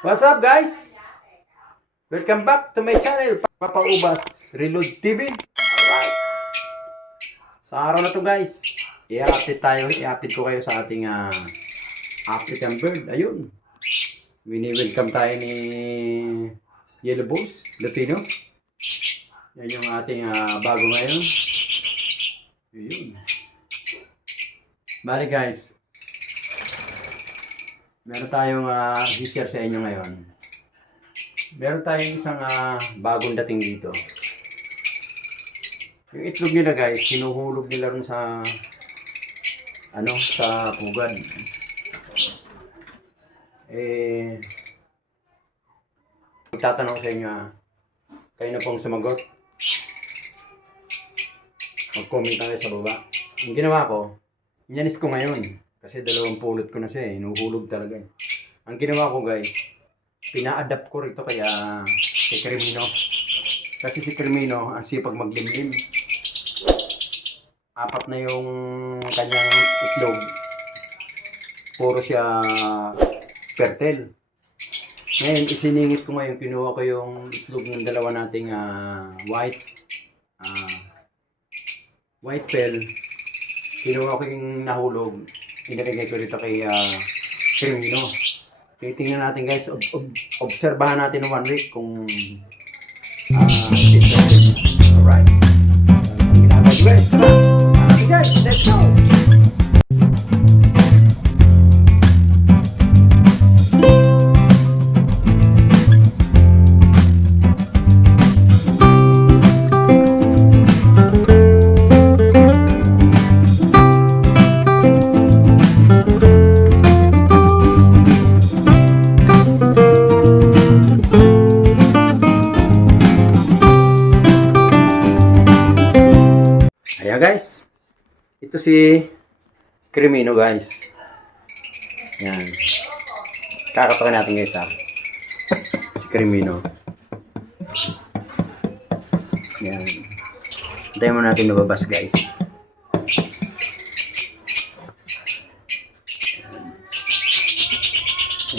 What's up guys? Welcome back to my channel, Papa Ubas Reload TV. Alright. Sa araw na to guys, i-update ko kayo sa ating African bird. Ayun. Wini-welcome tayo ni Yellow Bulls Lupino. Yan yung ating bago ngayon. Ayun. Bali guys, meron tayong i-share sa inyo ngayon. Meron tayong isang bagong dating dito. Yung itlog nila guys, sinuhulog nila rin sa sa pugad. Magtatanong sa inyo, kayo na pong sumagot. Mag-comment tayo sa baba. Yung ginawa ko, inanis ko ngayon. Kasi 2 pulot ko na siya inuhulog talaga Ang ginawa ko guys, pina-adapt ko rito kaya si Crimino. Kasi si Crimino, ang sipag maglimlim. 4 na yung kanyang itlog. Puro siya fertile. Ngayon, isiningit ko ngayon, kinuha ko yung itlog ng dalawa nating white pearl. Kinuha ko yung nahulog. Inilagay ko dito kay Crimino. Titingnan natin guys, obserbahan natin ng 1 week kung alright. Guys, let's go! Ayan guys, ito si Crimino guys. Yan. Kakatakan natin guys si Crimino. Yan. Hintayin mo natin lumabas guys.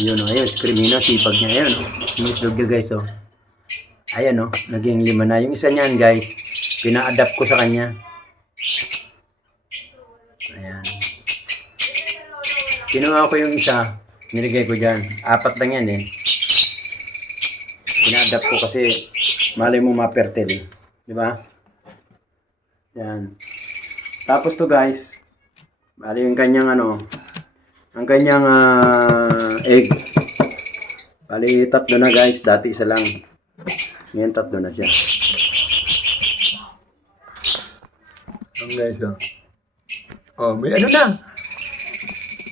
Ayun o, ayun si Crimino, sipag niya. Ayun o, sinislog niya guys o. Ayan o, naging 5 na. Yung isa niyan guys, pina-adapt ko sa kanya. Ayan. Kinuha ko yung isa, nilagay ko dyan. 4 lang yan Pina-adapt ko kasi malay mo ma-fertile. Diba? Yan. Tapos to guys, bali yung kanyang ang kanyang egg. Bali 3 na guys, dati isa lang. Ngayon 3 na siya. Ang guys may na.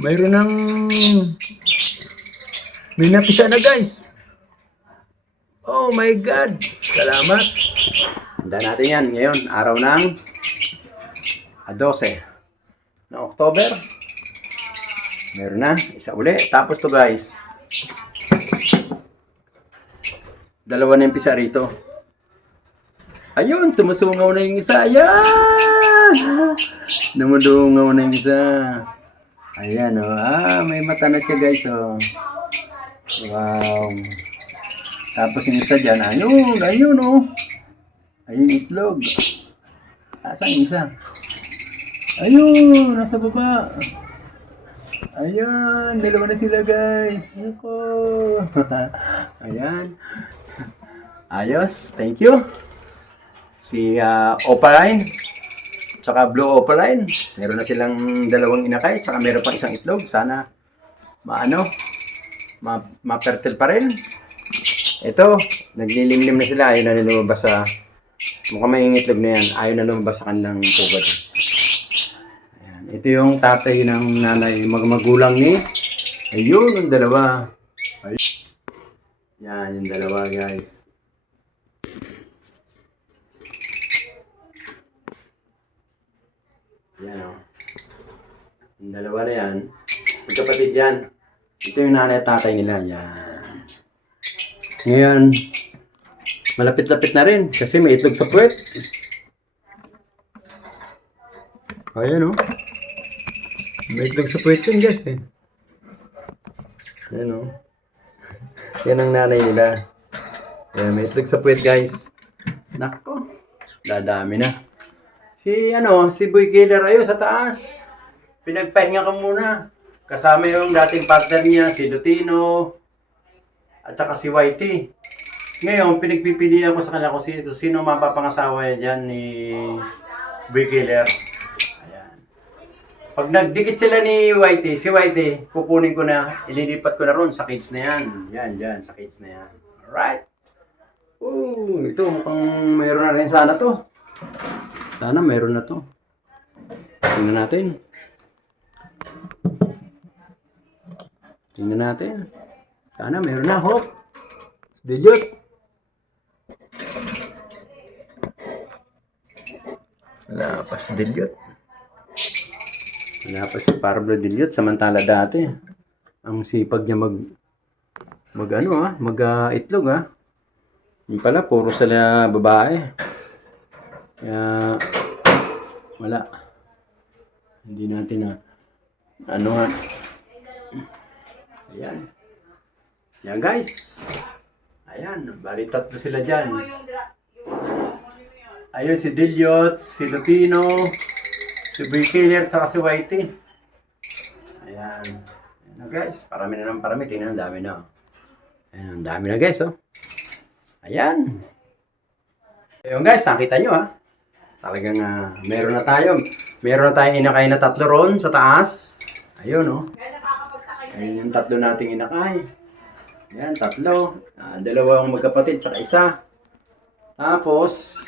Mayroon ng may napisa na guys. Oh my God. Salamat. Handa natin yan ngayon. Araw ng 12 ng October. Meron na. Isa uli. Tapos to guys. 2 na yung pisa rito. Ayun. Tumusungaw na yung isa. Ayan. Dumudungaw na yung isa. Ayan may mata na siya guys Wow. Tapos yung isa dyan, ayun ayun itlog. Asan yung isa? Ayun, nasa baba. Ayan, 2 na sila guys. Yuko. Ayan. Ayos, thank you. Si Opaline tsaka Blue Opaline, meron na silang 2 inakay, tsaka meron pang isang itlog. Sana ma-fertile pa rin. Ito, naglilimlim na sila. Ayaw na lumabas mukhang may itlog na yan. Ayaw na lumabas sa kanilang pugad. Ayan. Ito yung tatay ng nanay, magulang ni. Ayun, yung 2. Ayun. Yan, yung 2 guys. Yan yung 2 na yan. Magkapatid yan. Ito yung nanay at tatay nila. Yan. Ngayon, malapit-lapit na rin kasi may itlog sa puwet. Ayan May itlog sa puwet yun guys Ayan Yan ang nanay nila. Yan, may itlog sa puwet, guys. Nako, dadami na. Si Boy Killer ayo sa taas. Pinagpahinga ka muna. Kasama yung dating partner niya, si Lutino, at saka si Whitey. Ngayon, pinagpipilian ko sa kanila kung sino mapapangasawa dyan ni Boy Killer. Ayan. Pag nagdikit sila ni Whitey, si Whitey, kukunin ko na, ililipat ko na ron sa cage na yan. Yan, dyan, sa cage na yan. Alright. Ito, mukhang mayroon na rin sana to. Sana mayroon na to. Tingnan natin. Tingnan natin. Sana mayroon na, Hop. Dilyot. Wala pa si Dilyot. Wala pa si Pablo Dilyot. Samantala dati, ang sipag niya itlog Yung pala, puro sila babae. Kaya, wala. Hindi natin Ayan. Yan guys. Ayan, bali tatlo sila dyan. Ayun si Dilyot, si Lupino, si Boy Killer, saka si Whitey. Ayan. Ayan na guys, parami na ng parami. Tingnan, ang dami na. Ayan, ang dami na guys, Ayan. Ayun guys, nakita nyo Talagang meron na tayo. Meron na tayong inakay na tatlo ron sa taas. Ayun Ayun yung tatlo nating inakay. Ayan, tatlo. Dalawang magkapatid, saka isa. Tapos,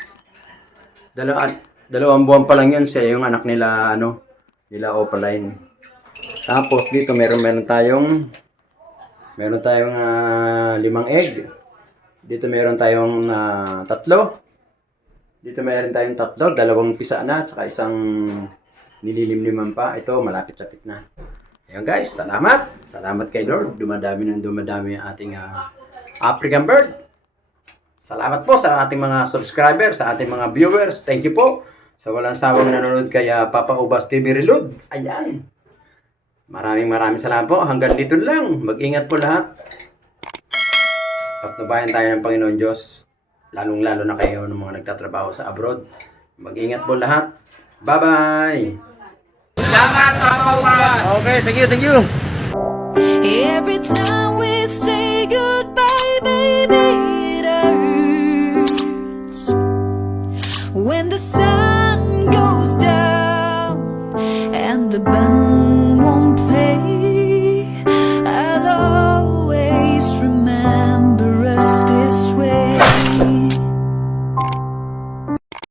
dalawang buwan pa lang yun siya, yung anak nila, nila Opaline. Tapos, dito meron tayong 5 egg. Dito meron tayong 3. Dito meron tayong 3, 2 pisa na, tsaka isang nililimliman pa. Ito, malapit-lapit na. Ayan guys, salamat. Salamat kay Lord. Dumadami ang ating African bird. Salamat po sa ating mga subscribers, sa ating mga viewers. Thank you po sa walang sawang nanonood kay Papa Ubas TV Reload. Ayan. Maraming salamat po. Hanggang dito lang. Mag-ingat po lahat. Patnubayan tayo ng Panginoon Diyos. Lalong-lalo na kayo ng mga nagtatrabaho sa abroad. Mag-ingat po lahat. Bye-bye! Salamat, Papa Ubas! Okay, thank you. Every time we say goodbye, baby, it hurts. When the sun